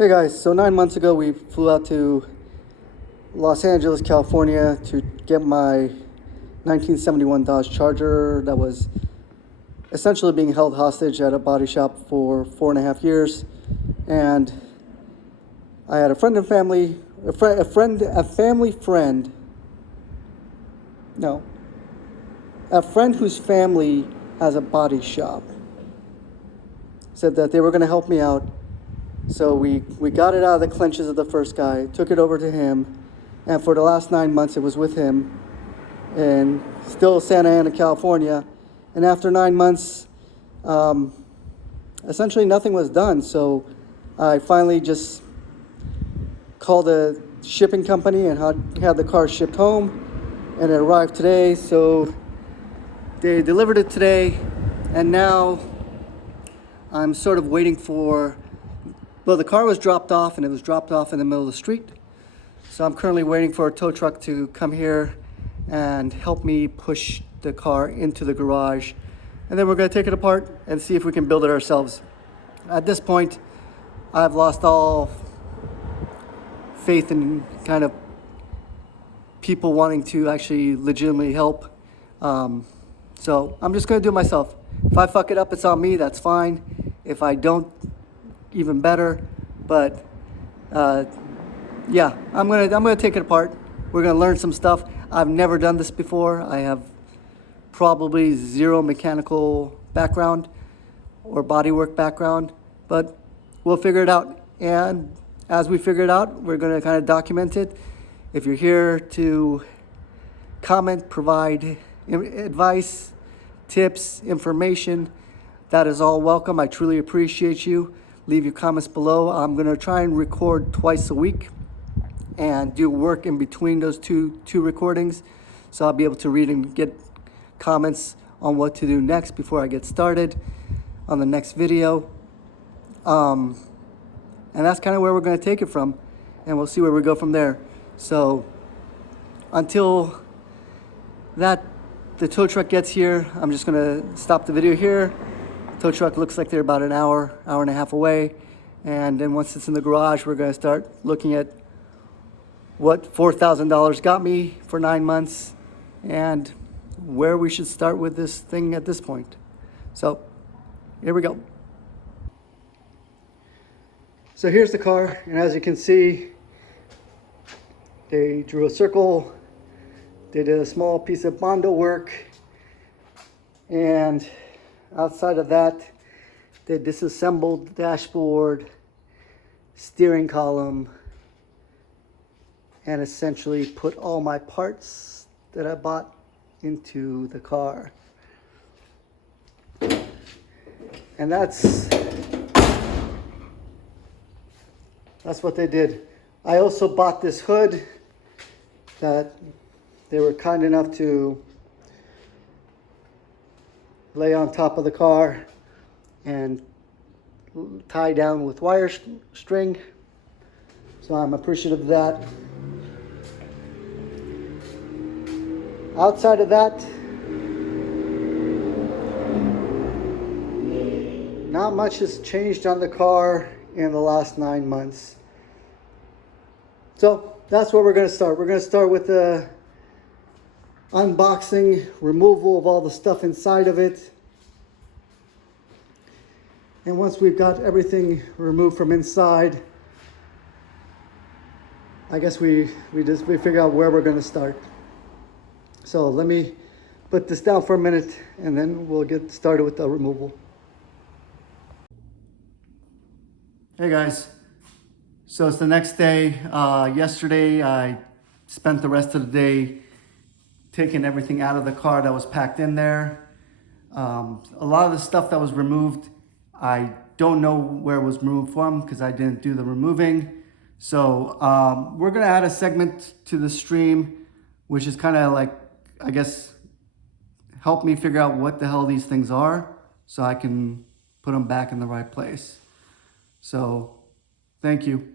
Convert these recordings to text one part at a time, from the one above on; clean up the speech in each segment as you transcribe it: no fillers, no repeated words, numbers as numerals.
Hey guys, so 9 months ago we flew out to Los Angeles, California to get my 1971 Dodge Charger that was essentially being held hostage at a body shop for 4.5 years. And I had a friend and family, a family friend, no, a friend whose family has a body shop, said that they were going to help me out. So we got it out of the clutches of the first guy, took it over to him, and for the last 9 months it was with him in still Santa Ana, California. And after 9 months, essentially nothing was done. So I finally just called a shipping company and had the car shipped home, and it arrived today. So they delivered it today, and now I'm sort of waiting for, well, the car was dropped off, and it was dropped off in the middle of the street. So I'm currently waiting for a tow truck to come here and help me push the car into the garage. And then we're going to take it apart and see if we can build it ourselves. At this point, I've lost all faith in kind of people wanting to actually legitimately help. So I'm just going to do it myself. If I fuck it up, it's on me. That's fine. If I don't, even better. But yeah, I'm gonna take it apart. We're gonna learn some stuff. I've never done this before. I have probably zero mechanical background or bodywork background, but we'll figure it out. And as we figure it out, we're gonna kind of document it. If you're here to comment, provide advice, tips, information, that is all welcome. I truly appreciate you. Leave your comments below. I'm gonna try and record twice a week and do work in between those two recordings. So I'll be able to read and get comments on what to do next before I get started on the next video. And that's kind of where we're gonna take it from, and we'll see where we go from there. So until the tow truck gets here, I'm just gonna stop the video here. Tow truck looks like they're about an hour and a half away. And then once it's in the garage, we're gonna start looking at what $4,000 got me for 9 months and where we should start with this thing at this point. So here we go. So here's the car, and as you can see, they drew a circle, they did a small piece of Bondo work, and outside of that, they disassembled the dashboard, steering column, and essentially put all my parts that I bought into the car. And that's what they did. I also bought this hood that they were kind enough to lay on top of the car and tie down with wire string. So I'm appreciative of that. Outside of that, not much has changed on the car in the last 9 months. So that's where we're going to start. We're going to start with the unboxing, removal of all the stuff inside of it. And once we've got everything removed from inside, I guess we figure out where we're going to start. So let me put this down for a minute, and then we'll get started with the removal. Hey guys, so it's the next day. Yesterday I spent the rest of the day taking everything out of the car that was packed in there. A lot of the stuff that was removed, I don't know where it was removed from because I didn't do the removing. So we're gonna add a segment to the stream, which is kind of like, I guess, help me figure out what the hell these things are so I can put them back in the right place. So thank you.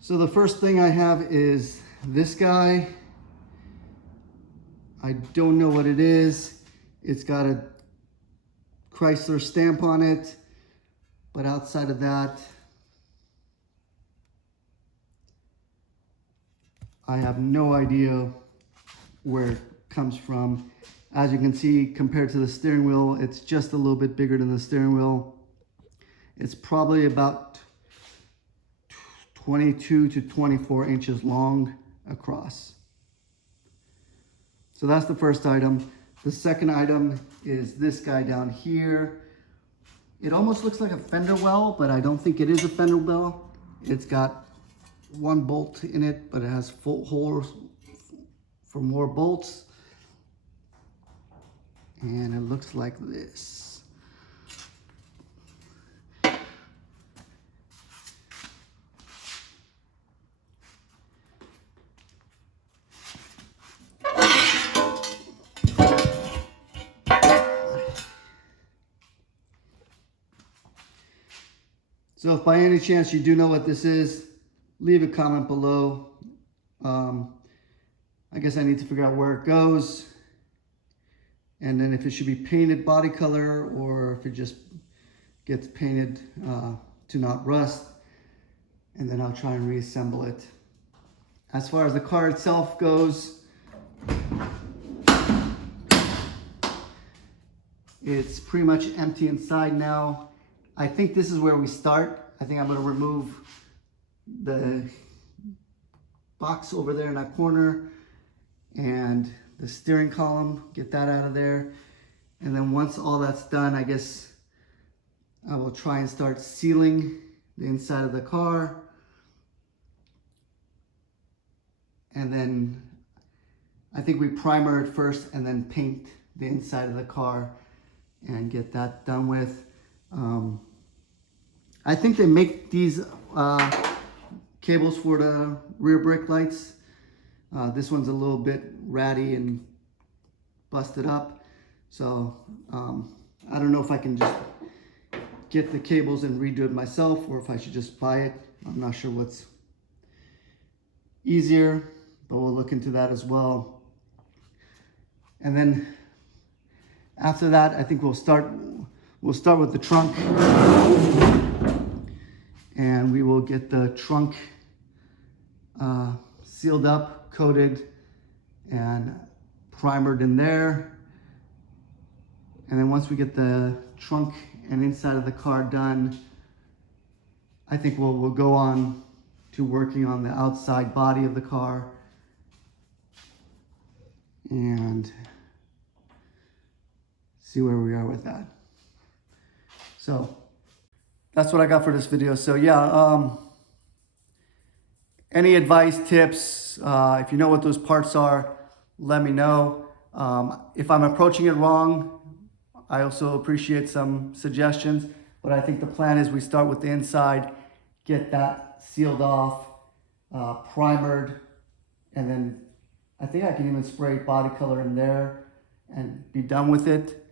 So the first thing I have is this guy. I don't know what it is. It's got a Chrysler stamp on it. But outside of that, I have no idea where it comes from. As you can see, compared to the steering wheel, it's just a little bit bigger than the steering wheel. It's probably about 22 to 24 inches long across. So that's the first item. The second item is this guy down here. It almost looks like a fender well, but I don't think it is a fender well. It's got one bolt in it, but it has full holes for more bolts. And it looks like this. So if by any chance you do know what this is, leave a comment below. I guess I need to figure out where it goes. And then if it should be painted body color or if it just gets painted to not rust. And then I'll try and reassemble it. As far as the car itself goes, it's pretty much empty inside now. I think this is where we start. I think I'm gonna remove the box over there in that corner and the steering column, get that out of there. And then once all that's done, I guess I will try and start sealing the inside of the car. And then I think we primer it first and then paint the inside of the car and get that done with. I think they make these cables for the rear brake lights. This one's a little bit ratty and busted up. So I don't know if I can just get the cables and redo it myself or if I should just buy it. I'm not sure what's easier, but we'll look into that as well. And then after that, I think we'll start with the trunk. And we will get the trunk sealed up, coated, and primered in there. And then once we get the trunk and inside of the car done, I think we'll go on to working on the outside body of the car. And see where we are with that. So that's what I got for this video. So yeah, any advice, tips, if you know what those parts are, let me know. If I'm approaching it wrong, I also appreciate some suggestions, but I think the plan is we start with the inside, get that sealed off, primered, and then I think I can even spray body color in there and be done with it.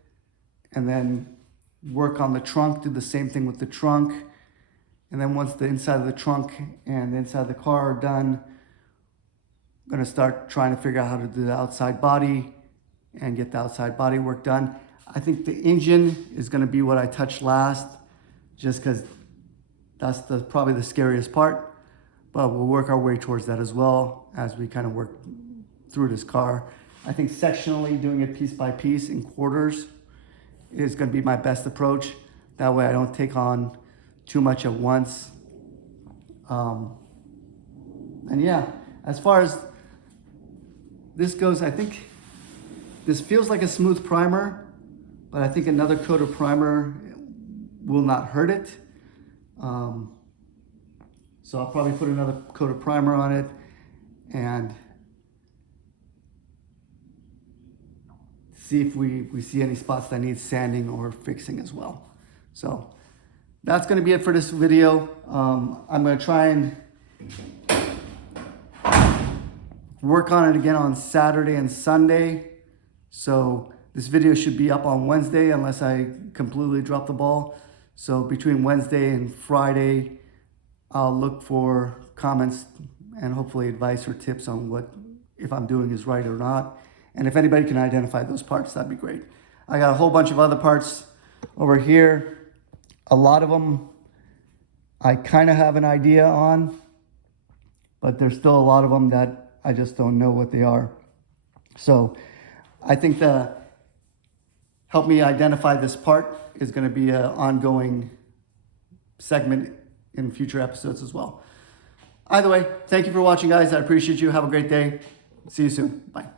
And then work on the trunk, do the same thing with the trunk. And then once the inside of the trunk and the inside of the car are done, I'm gonna start trying to figure out how to do the outside body and get the outside body work done. I think the engine is gonna be what I touch last, just because that's probably the scariest part. But we'll work our way towards that as well as we kind of work through this car. I think sectionally doing it piece by piece in quarters is going to be my best approach. That way I don't take on too much at once. And yeah, as far as this goes, I think this feels like a smooth primer, but I think another coat of primer will not hurt it. So I'll probably put another coat of primer on it and see if we see any spots that need sanding or fixing as well. So that's gonna be it for this video. I'm gonna try and work on it again on Saturday and Sunday. So this video should be up on Wednesday unless I completely drop the ball. So between Wednesday and Friday, I'll look for comments and hopefully advice or tips on what, if I'm doing is right or not. And if anybody can identify those parts, that'd be great. I got a whole bunch of other parts over here. A lot of them I kind of have an idea on, but there's still a lot of them that I just don't know what they are. So I think the help me identify this part is going to be an ongoing segment in future episodes as well. Either way, thank you for watching, guys. I appreciate you. Have a great day. See you soon. Bye.